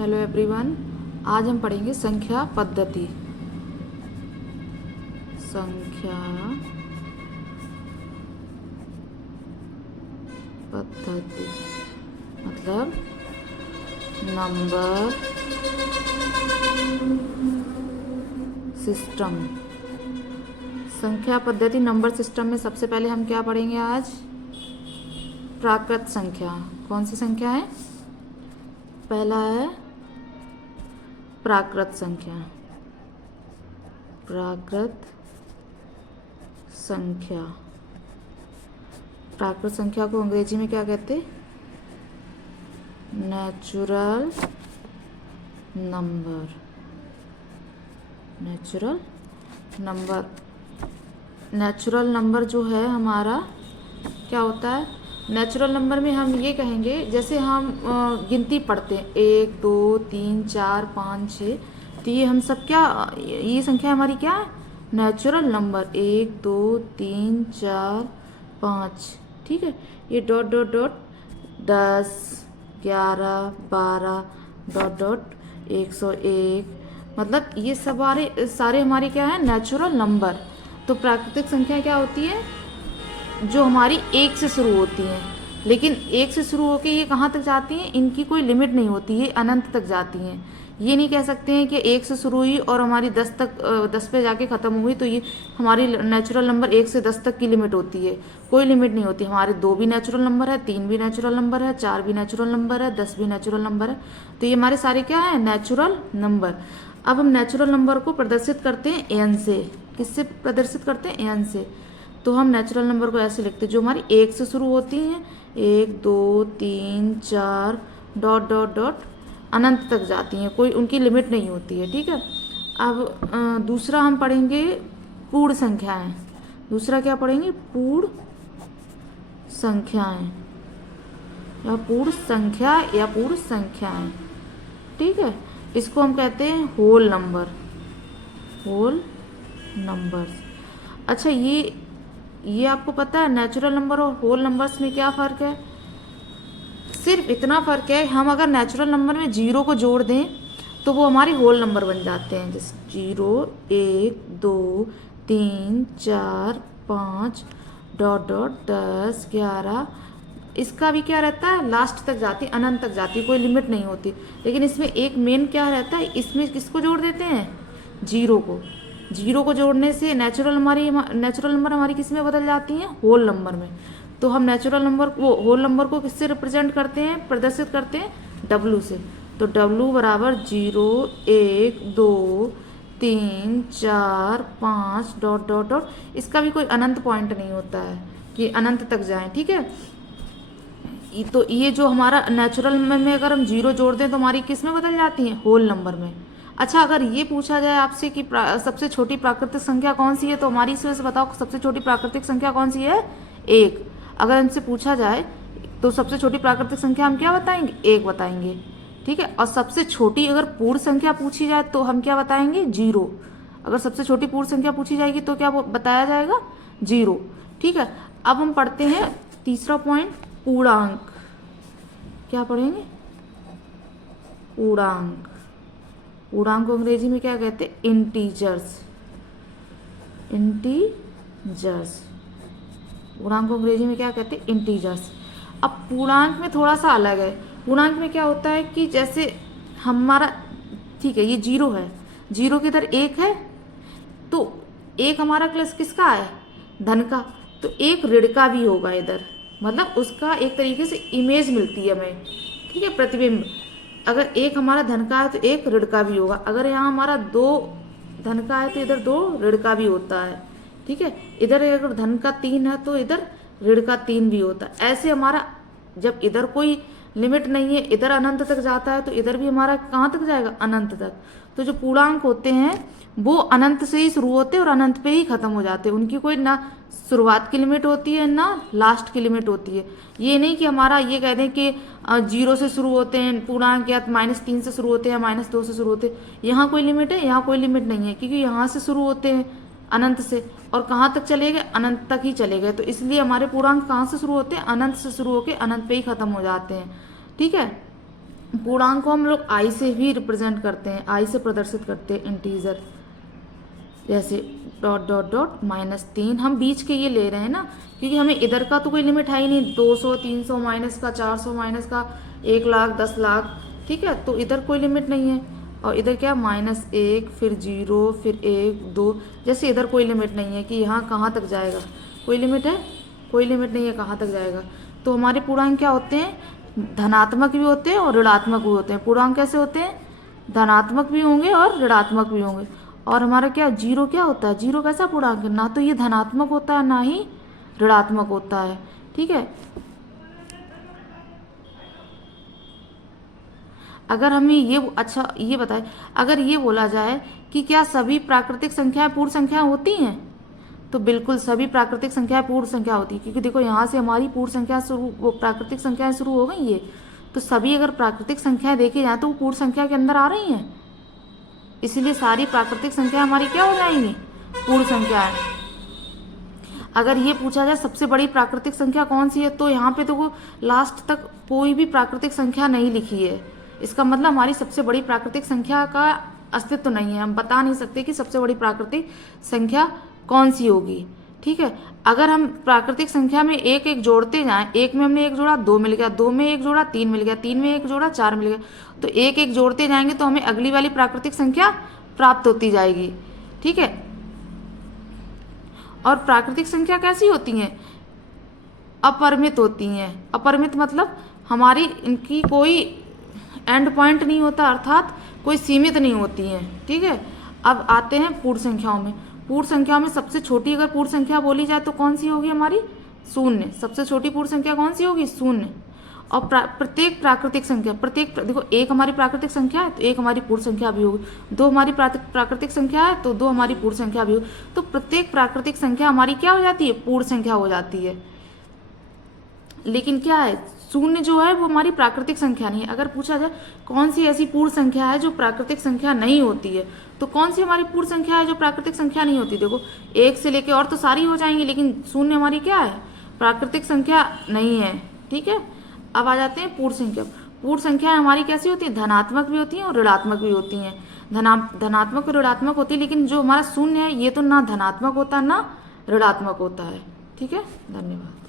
Hello everyone. आज हम पढ़ेंगे संख्या पद्धति। संख्या पद्धति मतलब नंबर सिस्टम। संख्या पद्धति नंबर सिस्टम में सबसे पहले हम क्या पढ़ेंगे आज? प्राकृत संख्या। कौन सी संख्या है? पहला है प्राकृत संख्या। प्राकृत संख्या। प्राकृत संख्या को अंग्रेजी में क्या कहते? Natural number. Natural number. Natural number जो है हमारा क्या होता है? नेचुरल नंबर में हम ये कहेंगे, जैसे हम गिनती पढ़ते हैं 1 2 3 4 5 6, तो ये हम सब क्या, ये संख्या हमारी क्या है? Natural number 1 2 3 4 5। ठीक है, ये dot dot dot 10 11 12 dot dot 101, मतलब ये सारे हमारे क्या है? Natural number. तो प्राकृतिक संख्या क्या होती है? जो हमारी 1 से शुरू होती हैं, लेकिन 1 से शुरू होकर ये कहाँ तक जाती हैं? इनकी कोई लिमिट नहीं होती है, अनंत तक जाती हैं। ये नहीं कह सकते हैं कि 1 से शुरू हुई और हमारी 10 पे जाके ख़त्म हुई, तो ये हमारी नेचुरल नंबर 1 से 10 तक की लिमिट होती है। कोई लिमिट नहीं होती। हमारे 2 भी नेचुरल नंबर है, 3 भी नेचुरल नंबर है, 4 भी नेचुरल नंबर है, 10 भी नेचुरल नंबर है। तो ये हमारे सारे क्या है? Natural number. अब हम नेचुरल नंबर को प्रदर्शित करते हैं एन से। किससे प्रदर्शित करते हैं? एन से। तो हम नेचुरल नंबर को ऐसे लिखते हैं, जो हमारी 1 से शुरू होती हैं, 1 2 3 4 डॉट डॉट डॉट अनंत तक जाती हैं, कोई उनकी लिमिट नहीं होती है। ठीक है। अब दूसरा हम पढ़ेंगे पूर्ण संख्याएं। दूसरा क्या पढ़ेंगे? पूर्ण संख्याएं या पूर्ण संख्या या पूर्ण संख्याएं। ठीक है, इसको हम कहते हैं होल नंबर। Whole numbers. अच्छा, ये आपको पता है नेचुरल नंबर और होल नंबर्स में क्या फ़र्क है? सिर्फ इतना फ़र्क है, हम अगर नेचुरल नंबर में 0 को जोड़ दें तो वो हमारे होल नंबर बन जाते हैं। जैसे 0 1 2 3 4 5 डॉट डॉट 10 11, इसका भी क्या रहता है? लास्ट तक जाती, अनंत तक जाती, कोई लिमिट नहीं होती। लेकिन इसमें एक मेन क्या रहता है? इसमें किसको जोड़ देते हैं? 0 को। 0 को जोड़ने से नेचुरल नंबर हमारी किस में बदल जाती हैं? होल नंबर में। तो हम नेचुरल नंबर को, होल नंबर को किससे रिप्रेजेंट करते हैं, प्रदर्शित करते हैं? W से। तो W बराबर 0 1 2 3 4 5 डॉट डॉट डॉट, इसका भी कोई अनंत पॉइंट नहीं होता है कि अनंत तक जाएं। ठीक है, तो ये जो हमारा नेचुरल में अगर हम 0 जोड़ दें तो हमारी किस में बदल जाती हैं? होल नंबर में। अच्छा, अगर ये पूछा जाए आपसे कि सबसे छोटी प्राकृतिक संख्या कौन सी है, तो हमारी इसमें से बताओ सबसे छोटी प्राकृतिक संख्या कौन सी है? 1। अगर हमसे पूछा जाए तो सबसे छोटी प्राकृतिक संख्या हम क्या बताएंगे? 1 बताएंगे। ठीक है, और सबसे छोटी अगर पूर्ण संख्या पूछी जाए तो हम क्या बताएंगे? 0। अगर सबसे छोटी पूर्ण संख्या पूछी जाएगी तो क्या बताया जाएगा? 0। ठीक है, अब हम पढ़ते हैं तीसरा पॉइंट, पूर्णांक। क्या पढ़ेंगे? पूर्णांक। पूर्णांक को अंग्रेजी में क्या कहते हैं? इंटीजर्स। इंटीजर्स। पूर्णांक को अंग्रेजी में क्या कहते हैं? इंटीजर्स। अब पूर्णांक में थोड़ा सा अलग है। पूर्णांक में क्या होता है कि जैसे हमारा, ठीक है, ये 0 है, 0 के इधर 1 है, तो 1 हमारा क्लास किसका है? धन का। तो 1 ऋण का भी होगा इधर, मतलब उसका एक तरीके से इमेज मिलती है हमें। ठीक है, प्रतिबिंब। अगर 1 हमारा धन का है तो 1 ऋण का भी होगा। अगर यहाँ हमारा 2 धन का है तो इधर 2 ऋण का भी होता है। ठीक है, इधर अगर धन का 3 है तो इधर ऋण का 3 भी होता है। ऐसे हमारा जब इधर कोई लिमिट नहीं है, इधर अनंत तक जाता है, तो इधर भी हमारा कहाँ तक जाएगा? अनंत तक। तो जो पूर्णांक होते हैं वो अनंत से ही शुरू होते हैं और अनंत पे ही खत्म हो जाते हैं। उनकी कोई ना शुरुआत की लिमिट होती है ना लास्ट की लिमिट होती है। ये नहीं कि हमारा ये कह दें कि 0 से शुरू होते हैं पूर्णांक, या -3 से शुरू होते हैं, -2 से शुरू होते हैं। यहाँ कोई लिमिट है? यहाँ कोई लिमिट नहीं है, क्योंकि यहाँ से शुरू होते हैं अनंत से, और कहाँ तक चले गए? अनंत तक ही चले गए। तो इसलिए हमारे पूर्णांक कहाँ से शुरू होते हैं? अनंत से शुरू होकर अनंत पे ही खत्म हो जाते हैं। ठीक है, पूर्णांक को हम लोग आई से भी रिप्रेजेंट करते हैं, आई से प्रदर्शित करते हैं इंटीजर, जैसे डॉट डॉट डॉट -3। हम बीच के ये ले रहे हैं ना, क्योंकि हमें इधर का तो कोई लिमिट है ही नहीं, 200 300 माइनस का, 400 माइनस का, 1 लाख 10 लाख, ठीक है, तो इधर कोई लिमिट नहीं है। और इधर क्या, -1 फिर 0 फिर 1 2, जैसे इधर कोई लिमिट नहीं है कि यहाँ कहाँ तक जाएगा, कोई लिमिट है, कोई लिमिट नहीं है कहाँ तक जाएगा। तो हमारे पूर्णांक क्या होते हैं, धनात्मक भी होते हैं और ऋणात्मक भी होते हैं। पूर्णांक कैसे होते हैं, धनात्मक भी होंगे और ऋणात्मक भी होंगे। और हमारा क्या, जीरो क्या होता है, जीरो कैसा पूर्णांक है, ना तो ये धनात्मक होता है ना ही ऋणात्मक होता है, ठीक है। अगर हमें ये, अच्छा ये बताए, अगर ये बोला जाए कि क्या सभी प्राकृतिक संख्याएं पूर्ण संख्या होती हैं, तो बिल्कुल सभी प्राकृतिक संख्याएं पूर्ण संख्या होती है, क्योंकि देखो यहाँ से हमारी पूर्ण संख्या शुरू, वो प्राकृतिक संख्याएं शुरू हो गई है, तो सभी अगर प्राकृतिक संख्याएं देखी जाए तो वो पूर्ण संख्या के अंदर आ रही हैं, इसीलिए सारी प्राकृतिक संख्या हमारी क्या हो जाएंगी, पूर्ण संख्या है। अगर ये पूछा जाए सबसे बड़ी प्राकृतिक संख्या कौन सी है, तो यहाँ पे तो वो लास्ट तक कोई भी प्राकृतिक संख्या नहीं लिखी है, इसका मतलब हमारी सबसे बड़ी प्राकृतिक संख्या का अस्तित्व तो नहीं है, हम बता नहीं सकते कि सबसे बड़ी प्राकृतिक संख्या कौन सी होगी, ठीक है। अगर हम प्राकृतिक संख्या में एक एक जोड़ते जाएं, एक में हमने एक जोड़ा 2 मिल गया, 2 में एक जोड़ा 3 मिल गया, 3 में एक जोड़ा 4 मिल गया, तो एक एक जोड़ते जाएंगे तो हमें अगली वाली प्राकृतिक संख्या प्राप्त होती जाएगी, ठीक है। और प्राकृतिक संख्या कैसी होती हैं, अपरिमित होती हैं। अपरिमित मतलब हमारी इनकी कोई एंड पॉइंट नहीं होता, अर्थात कोई सीमित नहीं होती हैं, ठीक है। अब आते हैं पूर्ण संख्याओं में। पूर्ण संख्याओं में सबसे छोटी अगर पूर्ण संख्या बोली जाए तो कौन सी होगी हमारी, शून्य। सबसे छोटी पूर्ण संख्या कौन सी होगी, शून्य। और प्रत्येक प्राकृतिक संख्या, प्रत्येक देखो, एक हमारी प्राकृतिक संख्या है तो एक हमारी पूर्ण संख्या भी होगी, 2 हमारी प्राकृतिक संख्या है तो 2 हमारी पूर्ण संख्या भी होगी, तो प्रत्येक प्राकृतिक संख्या हमारी क्या हो जाती है, पूर्ण संख्या हो जाती है। लेकिन क्या है, शून्य जो है वो हमारी प्राकृतिक संख्या नहीं है। अगर पूछा जाए कौन सी ऐसी पूर्ण संख्या है जो प्राकृतिक संख्या नहीं होती है, तो कौन सी हमारी पूर्ण संख्या है जो प्राकृतिक संख्या नहीं होती, देखो 1 से लेके और तो सारी हो जाएंगी, लेकिन शून्य हमारी क्या है, प्राकृतिक संख्या नहीं है, ठीक है। अब आ जाते हैं पूर्ण संख्या। पूर्ण संख्या हमारी कैसी होती है, धनात्मक भी होती हैं और ऋणात्मक भी होती हैं। धनात्मक और ऋणात्मक होती है, लेकिन जो हमारा शून्य है ये तो ना धनात्मक होता ना ऋणात्मक होता है, ठीक है। धन्यवाद।